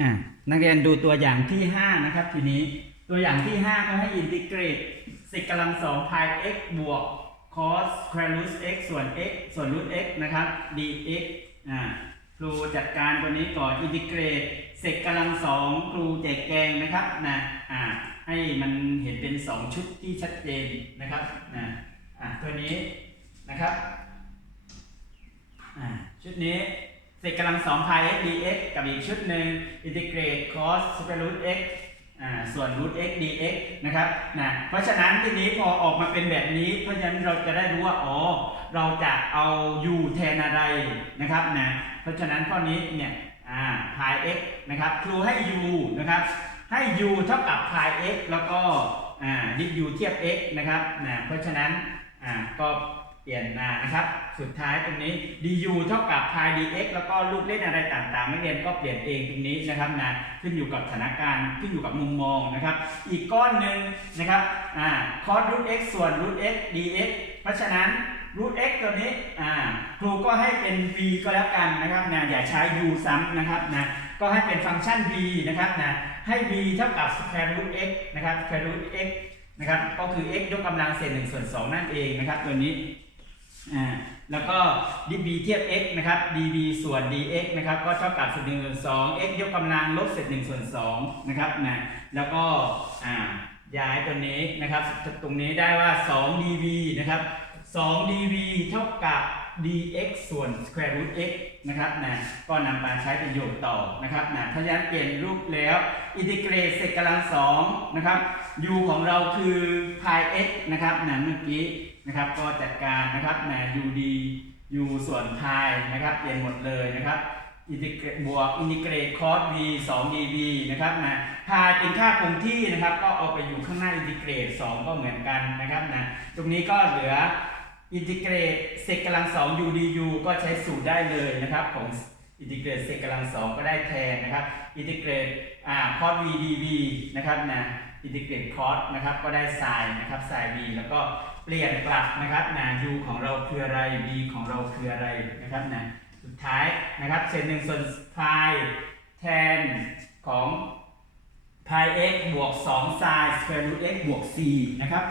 อ่านักเรียนดูตัวอย่างที่5นะครับทีนี้ตัวอย่างที่5ก็ให้อินทิเกรตเศษกำลังสองพาย x บวก cos square root x ส่วน x ส่วน root x นะครับ dx อ่าครูจัดการตัวนี้ก่อนอินทิเกรตเศษกำลังสองครูแจกแจงนะครับนะอ่าให้มันเห็นเป็น 2 ชุดที่ชัดเจนนะครับนะอ่าตัวนี้นะครับอ่าชุดนี้ เศษกำลัง2 pi x dx กับอีกชุดหนึ่งอินทิเกรต cos square root x อ่าส่วน root x dx นะครับนะเพราะฉะนั้นทีนี้พอออกมาเป็นแบบนี้ เพราะฉะนั้นเราจะได้รู้ว่าอ๋อเราจะเอา u แทนอะไรนะครับนะเพราะฉะนั้นข้อนี้เนี่ยอ่า pi x นะครับครูให้ u นะครับให้ u เท่ากับ pi x แล้วก็ดิ u เทียบ x นะครับนะเพราะฉะนั้นก็ เปลี่ยนมานะครับ สุดท้ายตรงนี้ du เท่ากับ pi dx แล้วก็ลูกเล่นอะไรต่างๆ นักเรียนก็เปลี่ยนเองตรงนี้นะครับนะ ขึ้นอยู่กับสถานการณ์ ขึ้นอยู่กับมุมมองนะครับ อีกก้อนหนึ่งนะครับ อ่า cos root x ส่วน root x dx เพราะฉะนั้น root x ตัวนี้ อ่า ครูก็ให้เป็น v ก็แล้วกันนะครับนะ อย่าใช้ u ซ้ำนะครับนะ ก็ให้เป็นฟังก์ชัน v นะครับนะ ให้ v เท่ากับ square root x นะครับ square root x นะครับ ก็คือ x ยกกำลังเศษ1ส่วน2นั่นเองนะครับ ตัวนี้ อ่าแล้วก็ db เทียบ x นะครับ db ส่วน dx นะครับ ก็เท่ากับส่วน1ส่วนสอง x ยกกำลังลบเศษหนึ่งส่วนสองนะครับนะแล้วก็อ่าย้ายตัวนี้นะครับ ตรงนี้ได้ว่า 2 db นะครับ 2 db เท่ากับ dx ส่วน square root x นะครับนะก็นำมาใช้ประโยชน์ต่อนะครับนะเพราะฉะนั้นเปลี่ยนรูปแล้ว อินทิเกรตเศษกำลังสองนะครับ u ของเราคือ pi x นะครับนะเมื่อกี้นะครับก็จัดการนะครับนะ ud u ส่วน pi นะครับเปลี่ยนหมดเลยนะครับอินทิเกรตบวกอินทิเกรต cos v 2 dv นะครับนะ pi เป็นค่าคงที่นะครับ ก็เอาไปอยู่ข้างหน้าอินทิเกรต 2 ก็เหมือนกันนะครับนะตรงนี้ก็เหลือ อินทิเกรตเศษกำลัง2 u du ก็ใช้สูตรได้เลยนะครับของอินทิเกรตเศษกำลัง2ก็ได้แทนนะครับอินทิเกรตอ่า cos v dv นะครับนะอินทิเกรต cos นะครับก็ได้ sin นะครับ sin v แล้วก็เปลี่ยนกลับนะครับนะ u ของเราคืออะไร v ของเราคืออะไรนะครับนะสุดท้ายนะครับเศษหนึ่งส่วน pi แทนของ pi x บวก2 sin square root x บวก c นะครับ